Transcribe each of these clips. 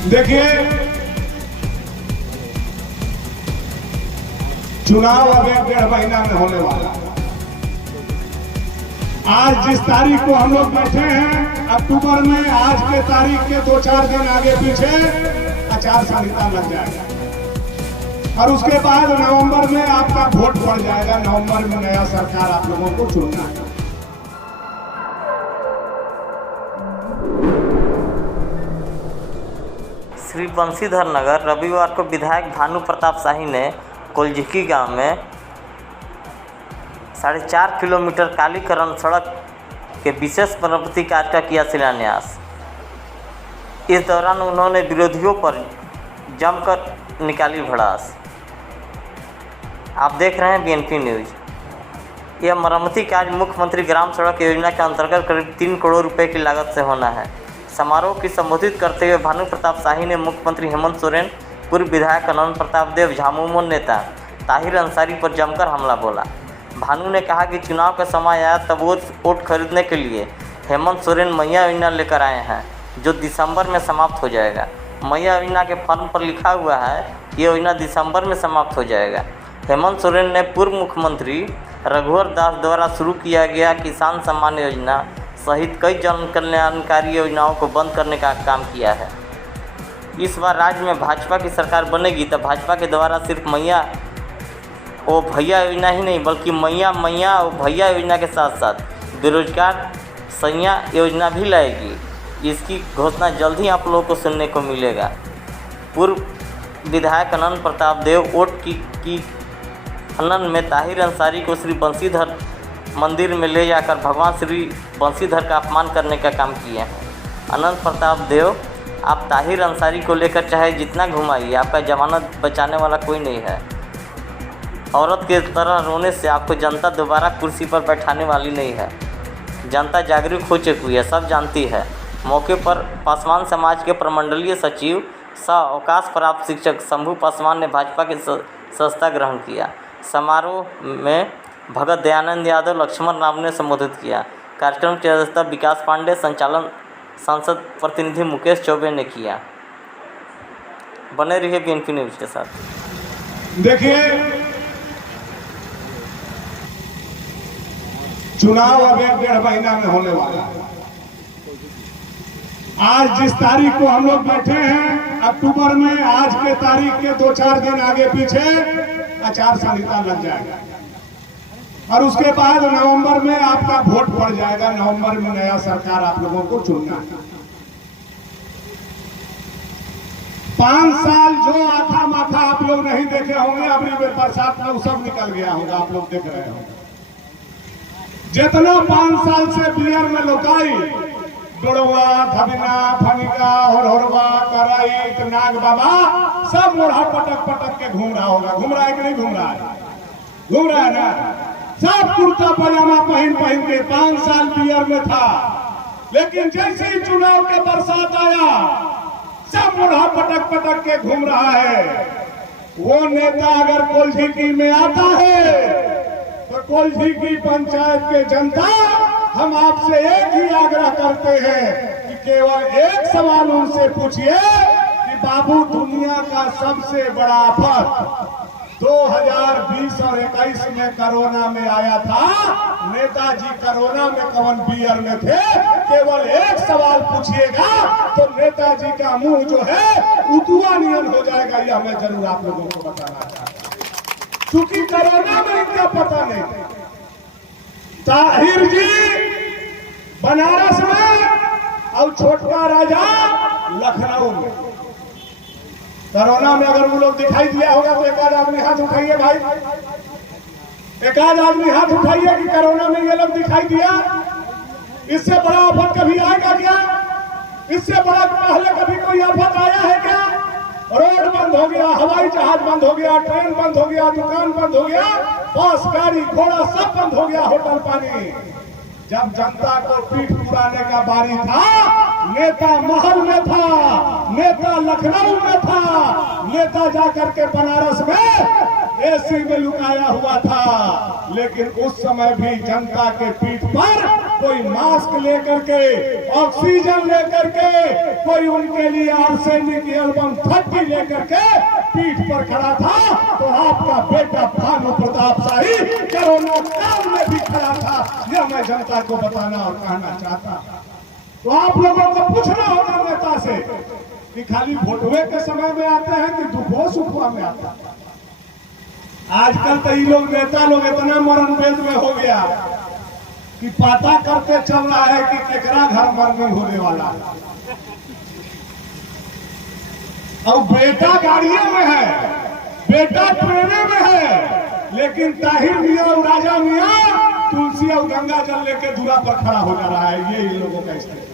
देखिए, चुनाव अब 1-1.5 महीना में होने वाला है। आज जिस तारीख को हम लोग बैठे हैं, अक्टूबर में आज के तारीख के 2-4 दिन आगे पीछे आचार संहिता लग जाएगा और उसके बाद नवंबर में आपका वोट पड़ जाएगा। नवंबर में नया सरकार आप लोगों को चुनना है। श्री बंशीधर नगर रविवार को विधायक भानु प्रताप शाही ने कोलझिकी गांव में 4.5 किलोमीटर कालीकरण सड़क के विशेष मरम्मती कार्य का किया शिलान्यास। इस दौरान उन्होंने विरोधियों पर जमकर निकाली भड़ास। आप देख रहे हैं BNP न्यूज़। यह मरम्मती कार्य मुख्यमंत्री ग्राम सड़क योजना के अंतर्गत करीब 3 करोड़ रुपए की लागत से होना है। समारोह की संबोधित करते हुए भानु प्रताप शाही ने मुख्यमंत्री हेमंत सोरेन, पूर्व विधायक अनंत प्रताप देव, झामुमो नेता ताहिर अंसारी पर जमकर हमला बोला। भानु ने कहा कि चुनाव का समय आया तब वो वोट खरीदने के लिए हेमंत सोरेन मैया योजना लेकर आए हैं, जो दिसंबर में समाप्त हो जाएगा। मैया योजना के फॉर्म पर लिखा हुआ है ये योजना दिसंबर में समाप्त हो जाएगा। हेमंत सोरेन ने पूर्व मुख्यमंत्री रघुवर दास द्वारा शुरू किया गया किसान सम्मान योजना सहित कई जन कल्याणकारी योजनाओं को बंद करने का काम किया है। इस बार राज्य में भाजपा की सरकार बनेगी तब भाजपा के द्वारा सिर्फ मैया ओ भैया योजना ही नहीं बल्कि मैया ओ भैया योजना के साथ साथ बेरोजगार सैया योजना भी लाएगी। इसकी घोषणा जल्द ही आप लोगों को सुनने को मिलेगा। पूर्व विधायक अनंत प्रताप देव वोट की आनंद में ताहिर अंसारी को श्री बंशीधर मंदिर में ले जाकर भगवान श्री बंशीधर का अपमान करने का काम किए हैं। अनंत प्रताप देव, आप ताहिर अंसारी को लेकर चाहे जितना घुमाइए, आपका जमानत बचाने वाला कोई नहीं है। औरत के तरह रोने से आपको जनता दोबारा कुर्सी पर बैठाने वाली नहीं है। जनता जागरूक हो चुकी है, सब जानती है। मौके पर पासवान समाज के प्रमंडलीय सचिव सह अवकाश प्राप्त शिक्षक शंभू पासवान ने भाजपा की सदस्यता ग्रहण किया। समारोह में भगत दयानंद यादव, लक्ष्मण राम ने संबोधित किया। कार्यक्रम की अध्यक्षता विकास पांडे, संचालन सांसद प्रतिनिधि मुकेश चौबे ने किया। बने रहिए BNP न्यूज़ के साथ। देखिए, चुनाव अब 1-1.5 महीना में होने वाला है। आज जिस तारीख को हम लोग बैठे हैं, अक्टूबर में आज के तारीख के 2-4 दिन आगे पीछे आचार संहिता लग जाएगा और उसके बाद नवंबर में आपका वोट पड़ जाएगा। नवंबर में नया सरकार आप लोगों को चुनना है। 5 साल जो आथा माथा आप लोग नहीं देखे होंगे, अबरी बरसात में सब निकल गया होगा, आप लोग देख रहे होंगे। जितना 5 साल से बियर में लोकाई, डोड़वा, धबिना, फनिका, होरवा, कराई, नाग बाबा सब मोढ़ा पटक के घूम रहा होगा। घूम रहा है कि नहीं घूम रहा है? घूम रहा है ना? सब कुर्ता पजामा पहन के 5 साल बियर में था, लेकिन जैसे ही चुनाव के बरसात आया सब मोढ़ा पटक के घूम रहा है। वो नेता अगर कोलझिकी में आता है तो कोलझिकी पंचायत के जनता हम आपसे एक ही आग्रह करते हैं कि केवल एक सवाल उनसे पूछिए कि बाबू, दुनिया का सबसे बड़ा आफत 2020 और 21 में कोरोना में आया था, नेताजी कोरोना में कौन बियर में थे? केवल एक सवाल पूछिएगा तो नेताजी का मुंह जो है उतुआ नियन हो जाएगा। यह मैं जरूर आप लोगों को बताना चाहता हूं, क्योंकि कोरोना में इनका पता नहीं। ताहिर जी बनारस में और छोटका राजा लखनऊ में। कोरोना में अगर वो लोग दिखाई दिया होगा तो एक आध आदमी हाथ उठाइए भाई, एक आध आदमी हाथ उठाइए कि कोरोना में ये लोग दिखाई दिया। इससे बड़ा आफत कभी आएगा क्या? इससे बड़ा पहले कभी कोई आफत आया है क्या? रोड बंद हो गया, हवाई जहाज बंद हो गया, ट्रेन बंद हो गया, दुकान बंद हो गया, बस गाड़ी घोड़ा सब बंद हो गया, होटल पानी। जब जनता को पीठ पुराने का बारी था, नेता महल में था, नेता लखनऊ में था, नेता जाकर के बनारस में एसी में लुकाया हुआ था। लेकिन उस समय भी जनता के पीठ पर कोई मास्क लेकर के, ऑक्सीजन लेकर के, कोई उनके लिए आर्सेनिक एल्बम 30 लेकर के पीठ पर खड़ा था, तो आपका बेटा भानु प्रताप शाही कोरोना काल में भी खड़ा था। यह मैं जनता को बताना और कहना चाहता। तो आप लोगों को पूछना होगा नेता से कि खाली वोटवे के समय में आते हैं कि दुखो सुखवा में आते हैं। आजकल तो ये लोग नेता लोग इतना मरण वेद में हो गया कि पता करते चल रहा है कि केकरा घर मरनी होने वाला है। और बेटा गाड़ियों में है, बेटा ट्रेने में है, लेकिन ताहिर मियां और राजा मियां तुलसी और गंगा जल लेके दूरा पर खड़ा हो जा रहा है। ये इन लोगों का स्थिति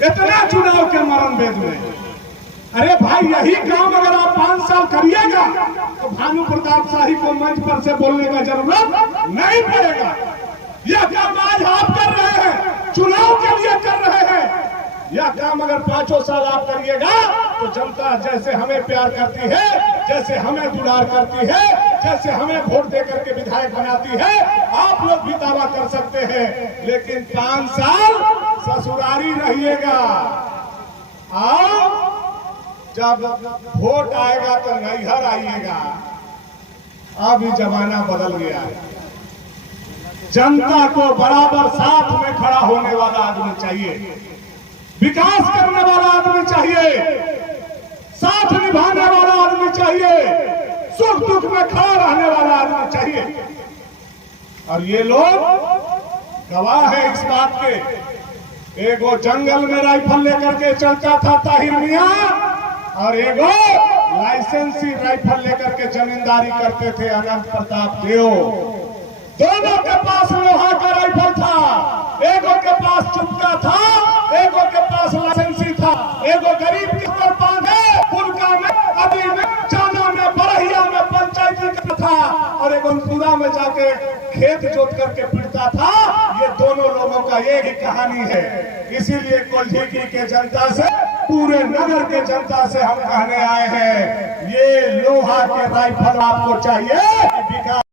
इतना चुनाव के मरण वेद में। अरे भाई, यही काम अगर आप 5 साल करिएगा तो भानु प्रताप शाही को मंच पर से बोलने का जरूरत नहीं पड़ेगा। यह काम आज आप कर रहे हैं, चुनाव के लिए कर रहे हैं। यह काम अगर 5 साल आप करिएगा तो जनता जैसे हमें प्यार करती है, जैसे हमें दुलार करती है, जैसे हमें वोट देकर के विधायक बनाती है, आप लोग भी दावा कर सकते हैं। लेकिन 5 साल ससुरारी रहिएगा, और जब वोट आएगा तो नैहर आइएगा। अभी जमाना बदल गया है। जनता को बराबर साथ में खड़ा होने वाला आदमी चाहिए, विकास करने वाला आदमी चाहिए, साथ निभाने वाला आदमी चाहिए, सुख दुख में खड़ा रहने वाला आदमी चाहिए। और ये लोग गवाह है इस बात के। एगो जंगल में राइफल लेकर के चलता था ताहिर मियां, और एगो लाइसेंसी राइफल लेकर के जमींदारी करते थे अनंत प्रताप देव। दोनों के पास लोहा का राइफल था, एगो के पास चुपका था, एगो के पास लाइसेंसी था। एगो गरीब के ऊपर बांधे फुलका में, अभी में, चाना में, बरहिया में पंचायती का था, और एगो पूरा में जाके खेत जोत करके पिटता था। ये दोनों लोगों का एक ही कहानी है। इसीलिए कोल्झिकी के जनता से, पूरे नगर के जनता से हम कहने आए हैं, ये लोहा के राइफल आपको चाहिए।